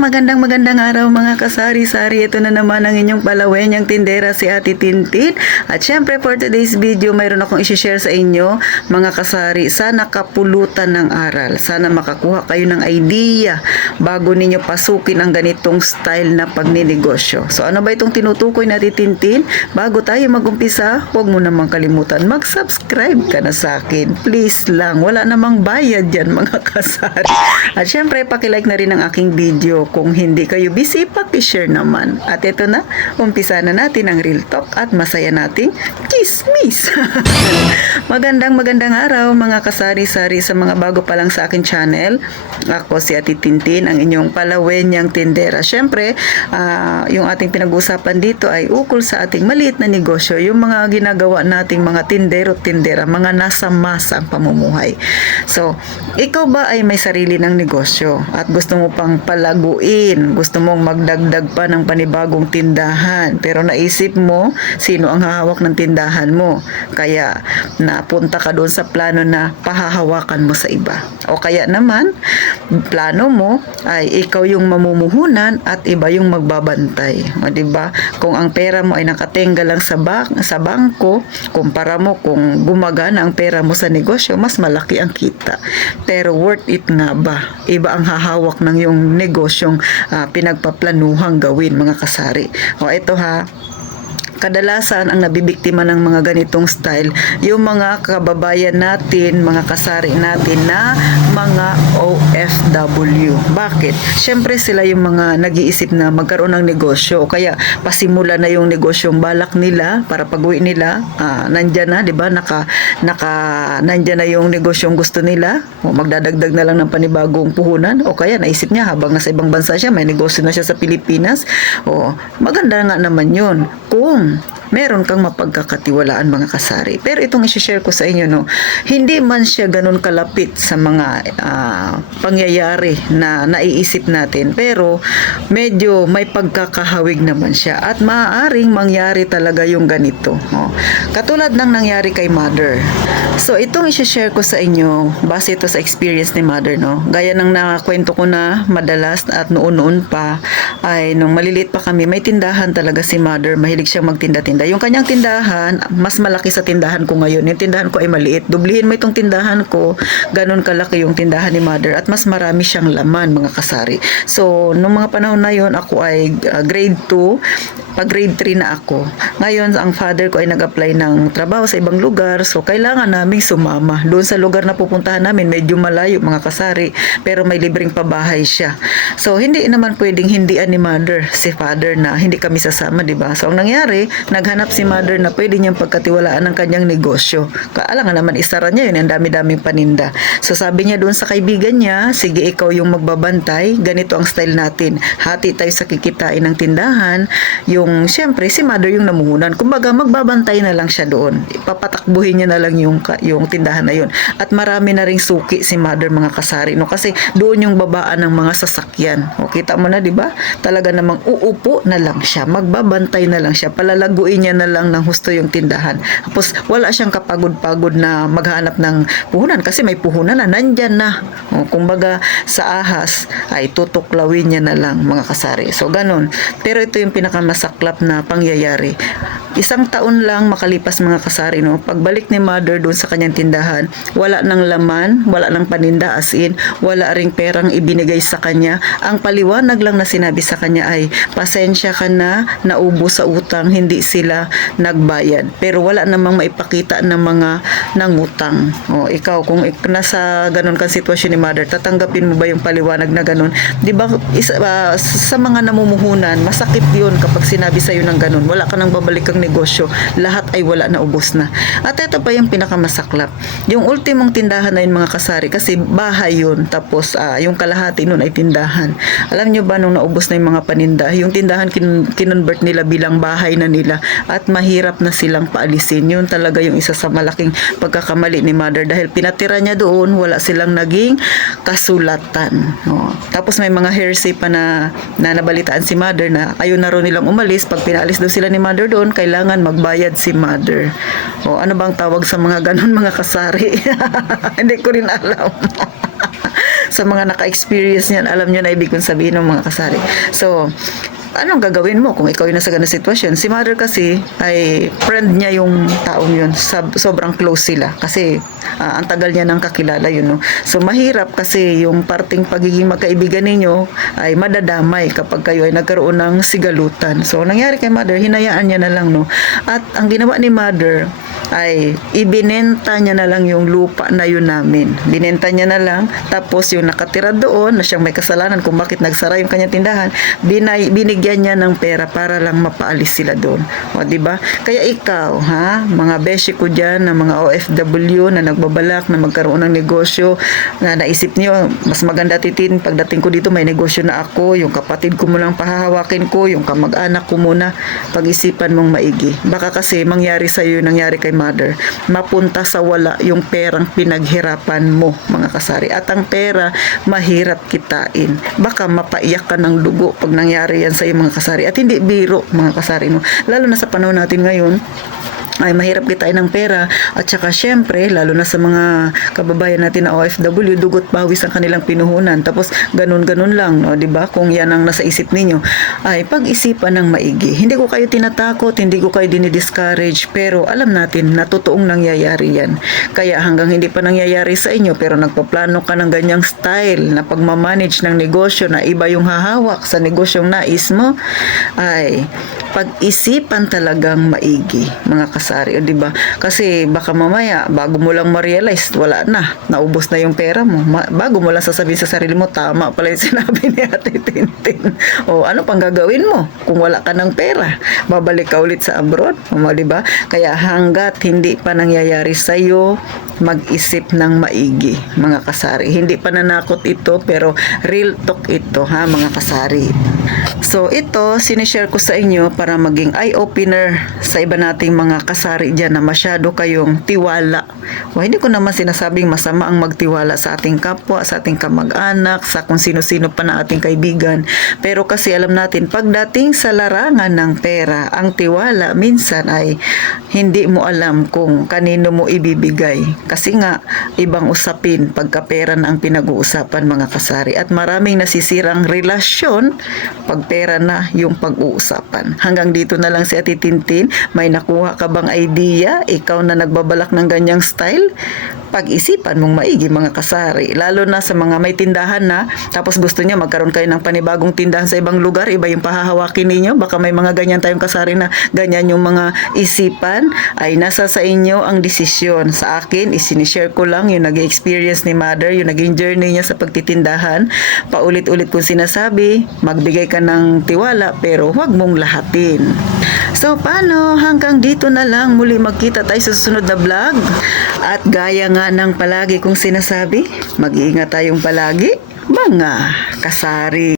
magandang araw mga kasari-sari. Ito na naman ang inyong palawenyang tindera si Ate Tintin. At syempre for today's video, mayroon akong isi-share sa inyo mga kasari. Sana kapulutan ng aral. Sana makakuha kayo ng idea bago ninyo pasukin ang ganitong style na pagninegosyo. So ano ba itong tinutukoy na Ate Tintin? Bago tayo magumpisa, huwag mo namang kalimutan mag-subscribe ka na sa akin. Please lang, wala namang bayad yan mga kasari. At syempre, pakilike na rin ang aking video. Kung hindi kayo busy, paki-share naman. At ito na, umpisa na natin ang real talk at masaya nating chismis. Magandang araw mga kasari-sari sa mga bago pa lang sa akin channel. Ako si Ate Tintin, ang inyong palawenyang tindera. Syempre, yung ating pinag-usapan dito ay ukol sa ating maliit na negosyo. Yung mga ginagawa nating mga tindero-tindera, mga nasa masa ang pamumuhay. So, ikaw ba ay may sarili ng negosyo at gusto mo pang palaguin, gusto mong magdagdag pa ng panibagong tindahan, pero naisip mo sino ang hahawak ng tindahan mo, kaya napunta ka doon sa plano na pahahawakan mo sa iba, o kaya naman plano mo ay ikaw yung mamumuhunan at iba yung magbabantay, o diba? Kung ang pera mo ay nakatenga lang sa bangko, kumpara mo kung gumagana ang pera mo sa negosyo, mas malaki ang kita, pero worth it nga ba? Iba ang hahawak ng yung negosyong pinagpaplanuhang gawin mga kasari. O ito ha, kadalasan ang nabibiktima ng mga ganitong style, yung mga kababayan natin, mga kasari natin na mga OFW. Bakit? Syempre sila yung mga nag-iisip na magkaroon ng negosyo, kaya pasimula na yung negosyong balak nila para pag-uwi nila, nandyan na, di ba? Nandyan na yung negosyong gusto nila, o magdadagdag na lang ng panibagong puhunan, o kaya naisip niya habang nasa ibang bansa siya, may negosyo na siya sa Pilipinas, o maganda nga naman yun kung meron kang mapagkakatiwalaan mga kasari. Pero itong isi-share ko sa inyo, no, hindi man siya ganun kalapit sa mga pangyayari na naiisip natin, pero medyo may pagkakahawig naman siya at maaaring mangyari talaga yung ganito. No? Katulad ng nangyari kay Mother. So itong isi-share ko sa inyo, base ito sa experience ni Mother, no? Gaya ng nakakwento ko na madalas at noon pa, ay nung maliliit pa kami, may tindahan talaga si Mother, mahilig siyang magtinda-tinda. Yung kanyang tindahan, mas malaki sa tindahan ko ngayon. Yung tindahan ko ay maliit. Dublihin mo itong tindahan ko, ganun kalaki yung tindahan ni Mother at mas marami siyang laman mga kasari. So, nung mga panahon na yon, ako ay grade 2, pag grade 3 na ako. Ngayon, ang father ko ay nag-apply ng trabaho sa ibang lugar, so kailangan naming sumama. Doon sa lugar na pupuntahan namin, medyo malayo mga kasari, pero may libreng pabahay siya. So, hindi naman pwedeng hindian ni Mother si father na hindi kami sasama, di ba? So, ang nangyari, naghanap si Mother na pwede niyang pagkatiwalaan ng kanyang negosyo. Kaalangan naman isara niya yun, ang dami-daming paninda. So, sabi niya doon sa kaibigan niya, sige ikaw yung magbabantay, ganito ang style natin. Hati tayo sa kikitain ng tindahan, yung siyempre si Mother yung namuhunan. Kumbaga magbabantay na lang siya doon. Ipapatakbuhin niya na lang yung tindahan na yun. At marami na ring suki si Mother mga kasari, no, kasi doon yung babaan ng mga sasakyan. O kita mo na, di ba? Talaga namang uupo na lang siya, magbabantay na lang siya, palalaguin niya na lang ng husto yung tindahan. Tapos wala siyang kapagod-pagod na maghanap ng puhunan kasi may puhunan na nandyan na. O, kumbaga sa ahas ay tutuklawin niya na lang mga kasari. So ganun. Pero ito yung pinakamasaklap na pangyayari. Isang taon lang makalipas mga kasari, no? Pagbalik ni Mother doon sa kanyang tindahan, wala nang laman, wala nang paninda, as in, wala ring perang ibinigay sa kanya. Ang paliwanag lang na sinabi sa kanya ay, pasensya ka na, naubo sa utang, hindi sila nagbayad. Pero wala namang maipakita ng mga nangutang. O, ikaw, kung nasa ganun kang sitwasyon ni Mother, tatanggapin mo ba yung paliwanag na ganun? Di ba, sa mga namumuhunan, masakit yun kapag sinabi sa'yo ng ganun. Wala ka nang babalik kang negosyo, lahat ay wala na, ubos na. At ito pa yung pinakamasaklap. Yung ultimong tindahan na yun mga kasari, kasi bahay yun, tapos yung kalahati nun ay tindahan. Alam nyo ba nung naubos na yung mga paninda, yung tindahan kinonvert nila bilang bahay na nila at mahirap na silang paalisin. Yun talaga yung isa sa malaking pagkakamali ni Mother dahil pinatira niya doon, wala silang naging kasulatan. No. Tapos may mga hearsay pa na nabalitaan si Mother na ayaw na rin nilang umalis. Pag pinaalis daw sila ni Mother doon, kailangan magbayad si Mother. O ano bang tawag sa mga ganun mga kasari? Hindi ko rin alam. Sa mga naka-experience niyan, alam niyo na ibig kong sabihin ng mga kasari. So, anong gagawin mo kung ikaw yung nasa ganung sitwasyon? Si mother kasi ay friend niya yung taong yun. Sobrang close sila kasi ang tagal niya nang kakilala yun, no? So mahirap kasi yung parting pagiging magkaibigan ninyo ay madadamay kapag kayo ay nagkaroon ng sigalutan. So nangyari kay mother, hinayaan niya na lang, no? At ang ginawa ni mother ay ibinenta niya na lang yung lupa na yun namin. Binenta niya na lang, tapos yung nakatira doon na siyang may kasalanan kung bakit nagsara yung kanyang tindahan, binigyan niya ng pera para lang mapaalis sila doon. O, di ba? Kaya ikaw, ha, mga beshi ko diyan, na mga OFW na nagbabalak na magkaroon ng negosyo, na naisip niyo, mas maganda titin, pagdating ko dito may negosyo na ako, yung kapatid ko muna lang pahahawakin ko, yung kamag-anak ko muna, pag-isipan mong maigi. Baka kasi mangyari sa iyo, nangyari kay mother, mapunta sa wala yung perang pinaghirapan mo, mga kasari. At ang pera, mahirap kitain. Baka mapaiyak ka ng dugo pag nangyari yan sa iyo, mga kasari. At hindi biro, mga kasari, no? Lalo na sa panahon natin ngayon, ay mahirap kitain ng pera, at saka syempre lalo na sa mga kababayan natin na OFW, dugot pawis ang kanilang pinuhunan, tapos ganun-ganun lang, no, 'di ba? Kung yan ang nasa isip ninyo, ay pag-isipan ng maigi. Hindi ko kayo tinatakot, hindi ko kayo dinidiscourage, pero alam natin na totoong nangyayari yan. Kaya hanggang hindi pa nangyayari sa inyo pero nagpaplano ka ng ganyang style na pagmamanage ng negosyo na iba yung hahawak sa negosyong nais mo, ay pag-isipan talagang maigi, mga kasari, o, diba? Kasi baka mamaya bago mo lang ma-realize, wala na, naubos na yung pera mo. Bago mo lang sasabihin sa sarili mo, tama pala yung sinabi ni Ate Tintin. O ano pang gagawin mo kung wala ka ng pera? Babalik ka ulit sa abroad, o, diba? Kaya hanggat hindi pa nangyayari sa'yo, mag-isip ng maigi, mga kasari. Hindi pa nanakot ito, pero real talk ito, ha, mga kasari. So ito, sinishare ko sa inyo para maging eye-opener sa iba nating mga kasari dyan na masyado kayong tiwala. Hindi ko naman sinasabing masama ang magtiwala sa ating kapwa, sa ating kamag-anak, sa kung sino-sino pa na ating kaibigan. Pero kasi alam natin, pagdating sa larangan ng pera, ang tiwala minsan ay hindi mo alam kung kanino mo ibibigay. Kasi nga, ibang usapin pagka pera na ang pinag-uusapan, mga kasari. At maraming nasisirang relasyon pag pera na yung pag-uusapan. Hanggang dito na lang si Ate Tintin. May nakuha ka bang idea? Ikaw na nagbabalak ng ganyang style? Pag-isipan mong maigi, mga kasari. Lalo na sa mga may tindahan na, tapos gusto niya magkaroon kayo ng panibagong tindahan sa ibang lugar, iba yung pahahawakin ninyo. Baka may mga ganyan tayong kasari na ganyan yung mga isipan. Ay nasa sa inyo ang desisyon. Sa akin, isinishare ko lang yung nag-experience ni mother, yung naging journey niya sa pagtitindahan. Paulit-ulit kong sinasabi, magbigay ka ng tiwala pero huwag mong lahatin. So paano? Hanggang dito na lang. Muli magkita tayo sa susunod na vlog. At gaya nga ng palagi kong sinasabi, mag-iingat tayong palagi, mga kasari.